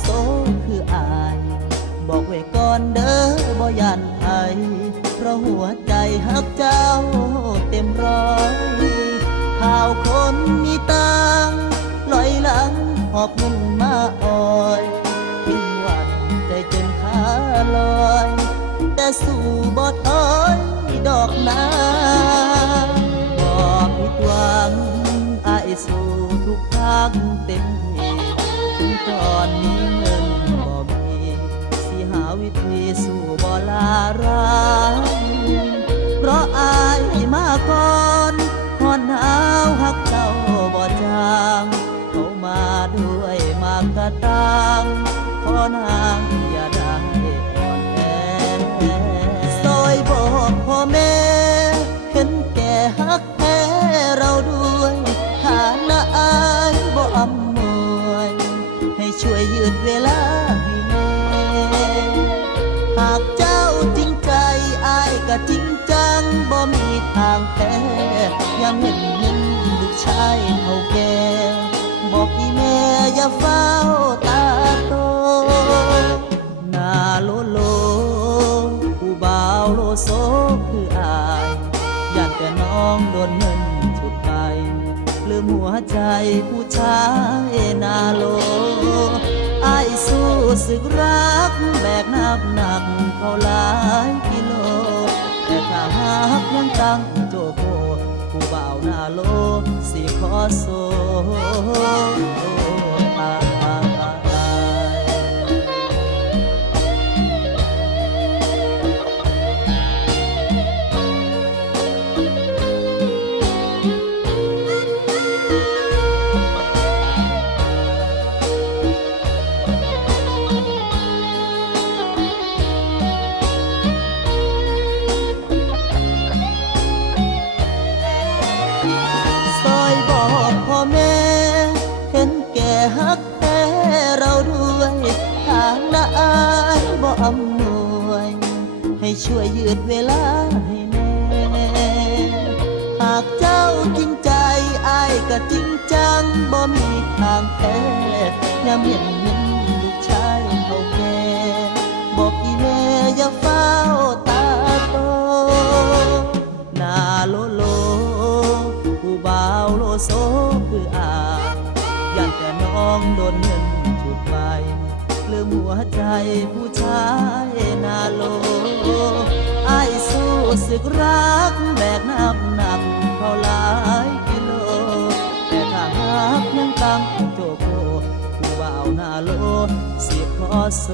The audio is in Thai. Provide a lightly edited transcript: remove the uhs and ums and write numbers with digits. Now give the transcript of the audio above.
โซคืออายบอกไว้ก่อนเด้อบ่ย่านไผเพราะหัวใจฮักเจ้าเต็มร้อยข่าวคนมีตังลอยหลังหอบเงินมาอ่อยทิ้งวันใจจนขาลอยแต่สู้บ่ถอยดอกนาบ่ผิดหวังอายสู้ทุกทางเต็มที่ถึงตอนนี้เงินบ่มีสิหาวิธีสู้บ่ลาร้างเพราะอายมาก่อนฮอดหนาวฮักเจ้าบ่จางเขามาด้วยมากกะตังขอนางอย่าได้อ่อนแอซอยบอกพ่อแม่เห็นแก่ฮักแท้เราด้วยฐานะอายบ่อำนวยให้ช่วยยืดเวลาให้แน่หากเจ้าจริงใจอายก็จริงจังบ่มีทางแพ้ยังเห็นลูกชายเท่าแก่บอกพี่แม่อย่าเฝ้าตาโตหน้าโลโลผู้บ่าวโลโซคืออายอยากแต่น้องโดนเงินฉุดไปลืมหัวใจผู้ชายหน้าโลอายสู้สึกรักแบกนับหนักเขาหลายกิโลแต่ถ้าหากยังตั้งโจโกผู้บ่าวหน้าโลสิขอโซตายฮักแท้เราด้วยทางละอายบ่อำนวยให้ช่วยยืดเวลาให้แน่หากเจ้าจริงใจอายก็จริงจังบ่มีทางแพ้ยามเห็นลูกชายเขาแก่บอกอีแม่อย่าเฝ้าตาโตหน้าโลโลผู้บ่าวโลโซคืออายอยากแต่น้องโดนเงินฉุดไปลืมหัวใจผู้ชายหน้าโลอายสู้สึกรักแบกนับหนักเขาหลายกิโลแต่ถ้าหากยังตั้งโจโกผู้บ่าวหน้าโลสิขอโซ